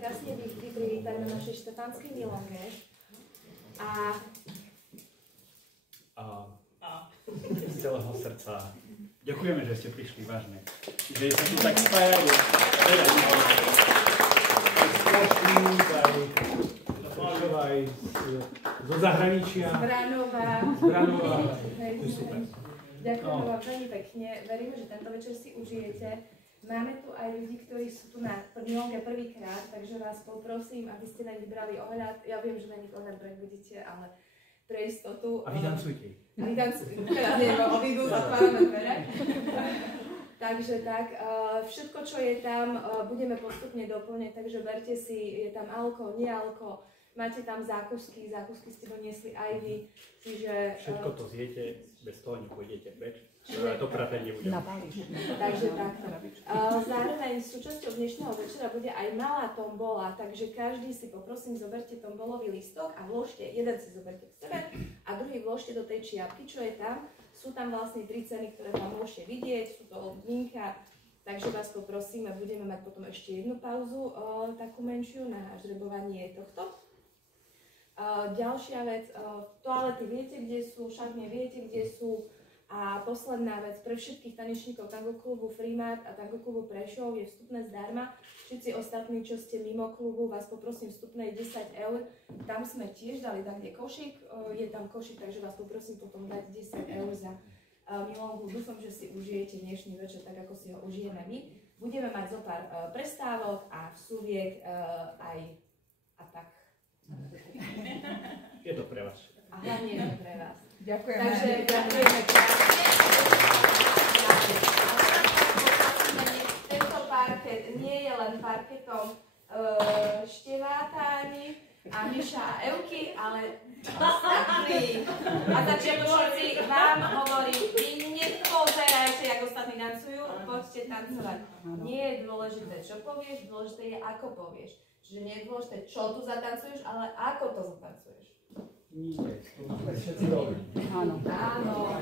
krásne privítať na našej štefánskej milonge. Z celého srdca ďakujeme, že ste prišli, vážne. Že sa tu tak spájajú. Aj zo zahraničia. Z Vranova. To je super. Ďakujem vám veľmi pekne. Verím, že tento večer si užijete. Máme tu aj ľudí, ktorí sú tu na milonge prvýkrát, takže vás poprosím, aby ste na nich brali ohľad. Ja viem, že na nich ohľad brať budete, ale pre istotu... A vy tancujte. Teraz neviem, obidú, zatvárame dvere. Takže tak, všetko, čo je tam, budeme postupne doplňať, takže verte si, je tam alko, nealko, máte tam zákusky ste doniesli aj vy, čiže... Všetko to zjete, bez toho nepôjdete preč. To práve nebudem. Takže takto. Zároveň súčasťou dnešného večera bude aj malá tombola, takže každý si poprosím, zoberte tombolový listok a vložte, jeden si zoberte k sebe a druhý vložte do tej čiapky, čo je tam. Sú tam vlastne 3 ceny, ktoré tam môžete vidieť, sú to od dvinka, takže vás poprosíme, budeme mať potom ešte jednu pauzu, takú menšiu na žrebovanie tohto. Ďalšia vec, toalety viete, kde sú, šatne viete, kde sú. A posledná vec, pre všetkých tanečníkov Tango klubu Freemart a Tango klubu Prešov je vstupné zdarma. Všetci ostatní, čo ste mimo klubu, vás poprosím, vstupné je 10 €. Tam sme tiež dali tam, kde košík, je tam košík, takže vás poprosím potom dať 10 € za milongu. Dúfam, že si užijete dnešný večer tak, ako si ho užijeme my. Budeme mať zo pár prestávok a vsúviek aj a tak. Je to pre vás. A hlavne je to pre vás. Ďakujeme. Takže ďakujeme krásne. Tento parket nie je len parketom Števátáni a Miša a Evky, ale ostatní. A začiatočníci vám hovorí, vy nepozerajte, ako ostatní tancujú, poďte tancovať. Nie je dôležité, čo povieš, dôležité je, ako povieš. Čiže nie je dôležité, čo tu zatancuješ, ale ako to zatancuješ. Nie, to máme všetci robiť. Áno. Áno.